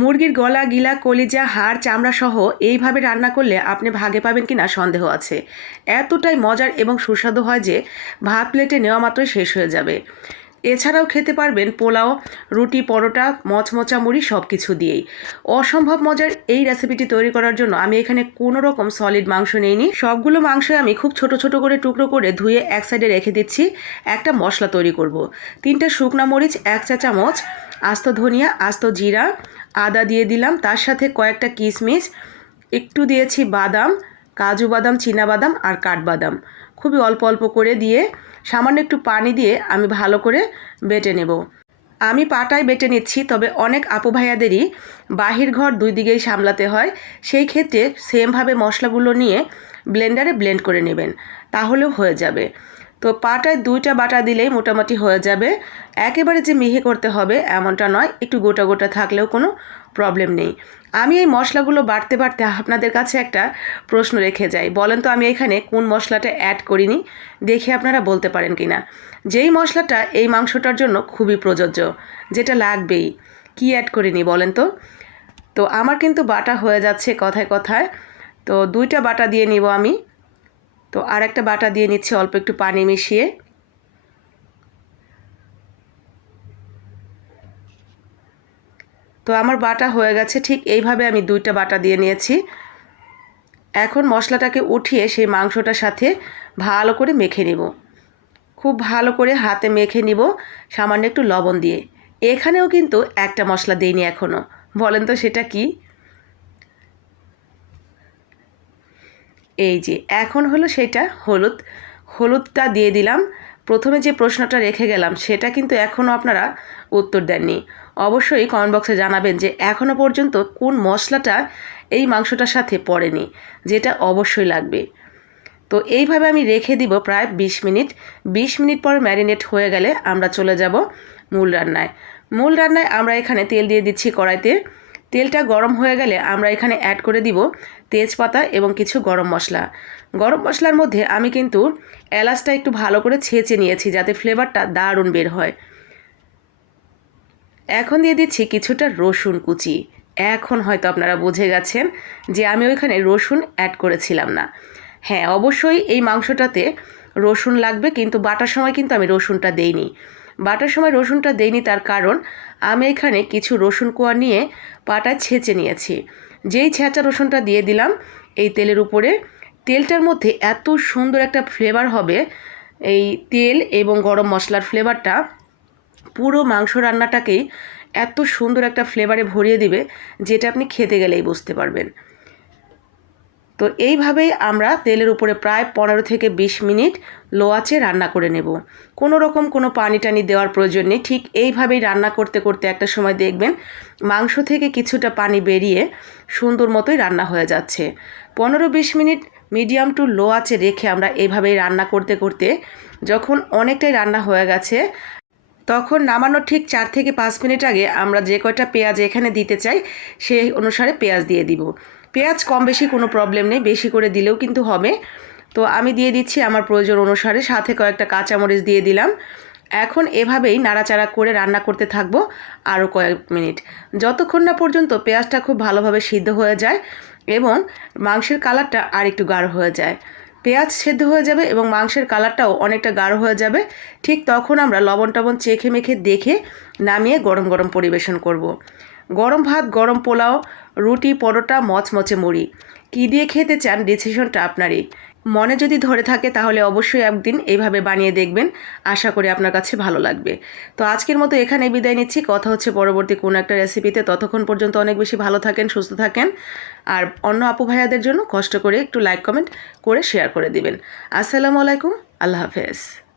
মুরগির গলা, গিলা, কলিজা, হাড় চামড়া সহ এইভাবে রান্না করলে আপনি ভাগে পাবেন কি না সন্দেহ আছে। এতটাই মজার এবং সুস্বাদু হয় যে ভাত প্লেটে নেওয়া মাত্রই শেষ হয়ে যাবে। এছাড়াও খেতে পারবেন পোলাও, রুটি, পরোটা, মচমচা মুড়ি সব কিছু দিয়েই। অসম্ভব মজার এই রেসিপিটি তৈরি করার জন্য আমি এখানে কোনো রকম সলিড মাংস নিইনি। সবগুলো মাংস আমি খুব ছোট ছোট করে টুকরো করে ধুয়ে এক সাইডে রেখে দিচ্ছি। একটা মশলা তৈরি করব। তিনটে শুকনা মরিচ, এক চা চামচ আস্ত ধনিয়া, আস্ত জিরা আদা দিয়ে দিলাম। তার সাথে কয়েকটা কিশমিশ, একটু দিয়েছি বাদাম, কাজু বাদাম বাদাম আর কাঠবাদাম। খুবই অল্প অল্প করে দিয়ে, সামান্য একটু পানি দিয়ে আমি ভালো করে বেটে নেব। আমি পাটায় বেটে নিচ্ছি, তবে অনেক আপু ভাইয়াদেরই বাহির ঘর দুই দিকেই সামলাতে হয়। সেই ক্ষেত্রে সেমভাবে মশলাগুলো নিয়ে ব্লেন্ডারে ব্লেন্ড করে নেবেন, তাহলেও হয়ে যাবে। তো পাটায় দুইটা বাটা দিলেই মোটামুটি হয়ে যাবে। একেবারে যে মিহি করতে হবে এমনটা নয়, একটু গোটা গোটা থাকলেও কোনো প্রবলেম নেই। আমি এই মশলাগুলো বাড়তে বাড়তে আপনাদের কাছে একটা প্রশ্ন রেখে যাই। বলেন তো আমি এখানে কোন মশলাটা অ্যাড করিনি, দেখে আপনারা বলতে পারেন কি না যেই মশলাটা এই মাংসটার জন্য খুবই প্রযোজ্য, যেটা লাগবেই। কি অ্যাড করিনি বলেন তো? তো আমার কিন্তু বাটা হয়ে যাচ্ছে কথায় কথায়। তো দুইটা বাটা দিয়ে নিব আমি। তো আর একটা বাটা দিয়ে নিচ্ছি, অল্প একটু পানি মিশিয়ে। তো আমার বাটা হয়ে গেছে, ঠিক এইভাবে আমি দুইটা বাটা দিয়ে নিয়েছি। এখন মশলাটাকে উঠিয়ে সেই মাংসটার সাথে ভালো করে মেখে নিব। খুব ভালো করে হাতে মেখে নিব, সামান্য একটু লবণ দিয়ে। এখানেও কিন্তু একটা মশলা দিইনি এখনও বলেন তো সেটা কি? এই যে, এখন হলো সেটা হলুদ। হলুদটা দিয়ে দিলাম। প্রথমে যে প্রশ্নটা রেখে গেলাম, সেটা কিন্তু এখনও আপনারা উত্তর দেননি। অবশ্যই কমেন্ট বক্সে জানাবেন যে, এখনও পর্যন্ত কোন মশলাটা এই মাংসটার সাথে পড়েনি, যেটা অবশ্যই লাগবে। তো এইভাবে আমি রেখে দিব প্রায় ২০ মিনিট। ২০ মিনিট পর ম্যারিনেট হয়ে গেলে আমরা চলে যাব মূল রান্নায়। মূল রান্নায় আমরা এখানে তেল দিয়ে দিচ্ছি কড়াইতে। তেলটা গরম হয়ে গেলে আমরা এখানে অ্যাড করে দিব তেজপাতা এবং কিছু গরম মশলা। গরম মশলার মধ্যে আমি কিন্তু এলাচটা একটু ভালো করে ছেঁচে নিয়েছি যাতে ফ্লেভারটা দারুণ বের হয়। এখন দিয়ে দিচ্ছি কিছুটা রসুন কুচি। এখন হয়তো আপনারা বুঝে গেছেন যে আমি ওইখানে রসুন অ্যাড করেছিলাম না। হ্যাঁ অবশ্যই এই মাংসটাতে রসুন লাগবে, কিন্তু বাটার সময় কিন্তু আমি রসুনটা দেইনি। বাটার সময় রসুনটা দেইনি তার কারণ, আমি এখানে কিছু রসুন কোয়া নিয়ে পাটায় ছেঁচে নিয়েছি। যেই ছেঁচা রসুনটা দিয়ে দিলাম এই তেলের উপরে, তেলটার মধ্যে এত সুন্দর একটা ফ্লেভার হবে, এই তেল এবং গরম মশলার ফ্লেভারটা, পুরো মাংস রান্নাটাকেই এত সুন্দর একটা ফ্লেভারে ভরিয়ে দিবে, যেটা আপনি খেতে গেলেই বুঝতে পারবেন। তো এইভাবেই আমরা তেলের উপরে প্রায় পনেরো থেকে বিশ মিনিট লো আঁচে রান্না করে নেব। কোনো রকম কোনো পানি টানি দেওয়ার প্রয়োজন নেই। ঠিক এইভাবেই রান্না করতে করতে একটা সময় দেখবেন মাংস থেকে কিছুটা পানি বেরিয়ে সুন্দর মতোই রান্না হয়ে যাচ্ছে। পনেরো বিশ মিনিট মিডিয়াম টু লো আঁচে রেখে আমরা এইভাবেই রান্না করতে করতে যখন অনেকটাই রান্না হয়ে গেছে, তখন নামানোর ঠিক চার থেকে পাঁচ মিনিট আগে আমরা যে কয়টা পেঁয়াজ এখানে দিতে চাই, সেই অনুসারে পেঁয়াজ দিয়ে দিব। পেঁয়াজ কম বেশি কোনো প্রবলেম নেই, বেশি করে দিলেও কিন্তু হবে। তো আমি দিয়ে দিচ্ছি আমার প্রয়োজন অনুসারে, সাথে কয়েকটা কাঁচামরিচ দিয়ে দিলাম। এখন এভাবেই নাড়াচাড়া করে রান্না করতে থাকব আরও কয়েক মিনিট। যতক্ষণ না পর্যন্ত পেঁয়াজটা খুব ভালোভাবে সিদ্ধ হয়ে যায় এবং মাংসের কালারটা আর একটু গাঢ় হয়ে যায়। পেঁয়াজ সেদ্ধ হয়ে যাবে এবং মাংসের কালারটাও অনেকটা গাঢ় হয়ে যাবে। ঠিক তখন আমরা লবণ টবণ চেখে মেখে দেখে নামিয়ে গরম গরম পরিবেশন করব। গরম ভাত, গরম পোলাও, রুটি, পরোটা, মচমচে মুড়ি। কী দিয়ে খেতে চান ডিসিশনটা আপনারই। মনে যদি ধরে থাকে তাহলে অবশ্যই একদিন এইভাবে বানিয়ে দেখবেন। আশা করি আপনার কাছে ভালো লাগবে। তো আজকের মতো এখানে বিদায় নিচ্ছি। কথা হচ্ছে পরবর্তী কোনো একটা রেসিপিতে ততক্ষণ পর্যন্ত অনেক বেশি ভালো থাকেন, সুস্থ থাকেন। আর অন্য আপু ভাইয়াদের জন্য কষ্ট করে একটু লাইক কমেন্ট করে শেয়ার করে দিবেন। আসসালামু আলাইকুম। আল্লাহ হাফেজ।